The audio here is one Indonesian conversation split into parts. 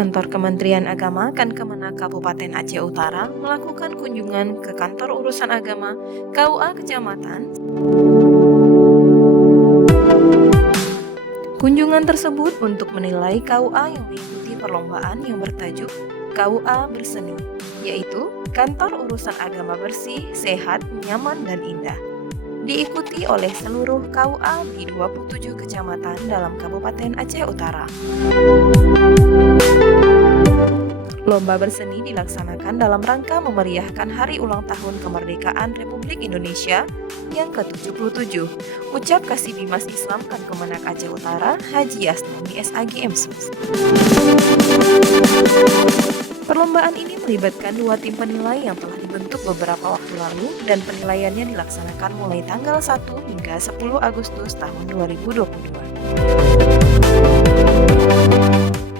Kantor Kementerian Agama Kemenak Kabupaten Aceh Utara melakukan kunjungan ke Kantor Urusan Agama KUA Kecamatan. Kunjungan tersebut untuk menilai KUA yang mengikuti perlombaan yang bertajuk KUA Berseni, yaitu Kantor Urusan Agama Bersih, Sehat, Nyaman, dan Indah. Diikuti oleh seluruh KUA di 27 kecamatan dalam Kabupaten Aceh Utara. Lomba berseni dilaksanakan dalam rangka memeriahkan Hari Ulang Tahun Kemerdekaan Republik Indonesia yang ke-77. Ucap Kasih Bimas Islam kan Kemenak Aceh Utara, Haji Asnawi SAGM Sus. Perlombaan ini melibatkan 2 tim penilai yang telah dibentuk beberapa waktu lalu dan penilaiannya dilaksanakan mulai tanggal 1 hingga 10 Agustus tahun 2022.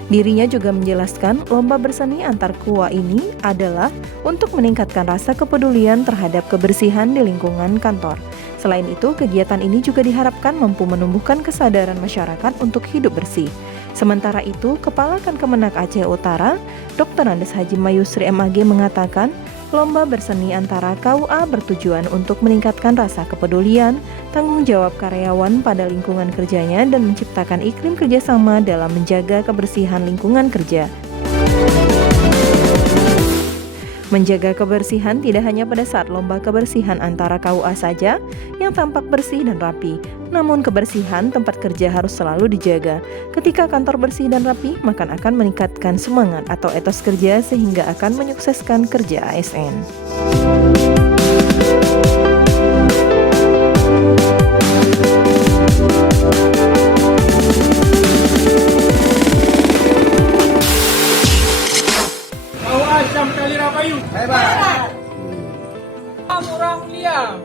Dirinya juga menjelaskan lomba berseni antar KUA ini adalah untuk meningkatkan rasa kepedulian terhadap kebersihan di lingkungan kantor. Selain itu, kegiatan ini juga diharapkan mampu menumbuhkan kesadaran masyarakat untuk hidup bersih. Sementara itu, Kepala Kemenak Aceh Utara, Dr. Andes Haji Mayusri MAG mengatakan, lomba berseni antara KUA bertujuan untuk meningkatkan rasa kepedulian, tanggung jawab karyawan pada lingkungan kerjanya dan menciptakan iklim kerjasama dalam menjaga kebersihan lingkungan kerja. Menjaga kebersihan tidak hanya pada saat lomba kebersihan antara KUA saja yang tampak bersih dan rapi, namun kebersihan tempat kerja harus selalu dijaga. Ketika kantor bersih dan rapi, maka akan meningkatkan semangat atau etos kerja sehingga akan menyukseskan kerja ASN. Kali Rapayu. Hebat. Murah Liam.